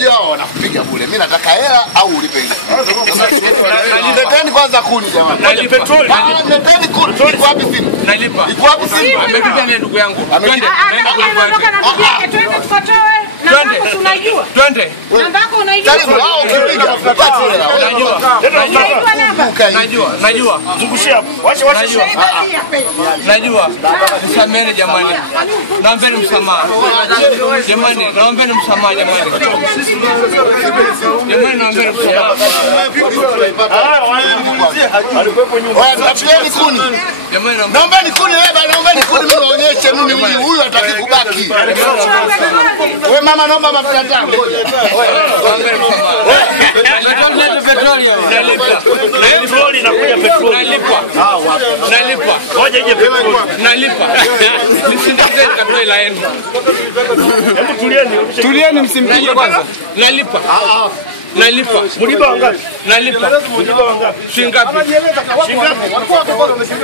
unajua wanakupiga bure. Mimi nataka hela au ulipe ile. Nileteni kwanza kuni jamani. Nalipa petroli. Nileteni kuni. Iko wapi simu? Nalipa. Iko wapi simu? Amekuja ni ndugu yangu. Twende. Anaondoka na ndugu yake, twende tukatoe. Namba yako unajua? Twende. Namba yako unajua? Najua. Zungushia hapo. Wacha. Najua. Nisameni jamani. Naombeni msamaha. Jamani, naombeni msamaha jamani. Jamani, naombeni msamaha. Alikuwepo nyuma. Tafuteni kuni. Jamani, naombeni kuni wewe, naombeni kuni mimi waonyeshe mimi huyu hataki kubaki. Wewe mama naomba mafuta tangu. naombeni msamaha. Petroli inakuja petroli. Nalipa. Ngoja ije petroli. Nalipa. Nisindikizeni kabla ila yenu. Hebu tulieni. Tulieni msimpige kwanza. Nalipa. Nalipa. Mlipa wangapi? Nalipa. Mlipa wangapi? Shilingi ngapi?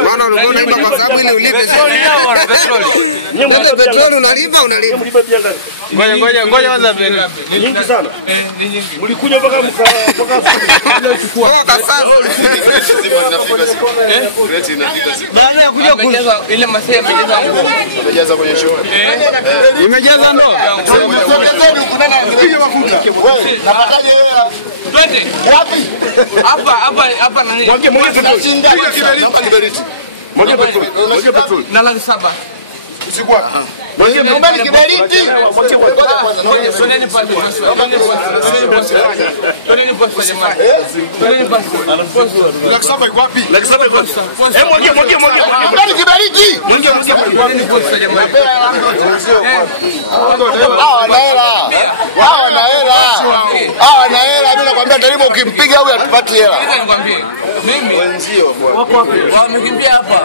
Maana unaona kwa sababu ile ulipe petroli. petroli unalipa. Mlipa pia ngapi? Ngoja kwanza mbele. Nyingi sana. Ni nyingi. Mlikuja mpaka chukua. Baada ya kuja kujaza ile masaya amejaza nguo. Amejaza kwenye show. Imejaza ndo. Napataje hela? Twende. Wapi? Hapa nani? Mwage petroli. Mwage petroli. Na laki 7. Usiku wapi? Naomba kiberiti. Soneni pale. Soneni posta jamani. Soneni posta. Laki 7 iko wapi? Laki 7 iko wapi? Mwage. Naomba kiberiti. Soneni posta jamani. Hawa na hela. Mimi nakwambia Tarimo ukimpiga huyu atupati hela. Nikwambie. Mimi wenzio wako wapi? Wamekimbia hapa.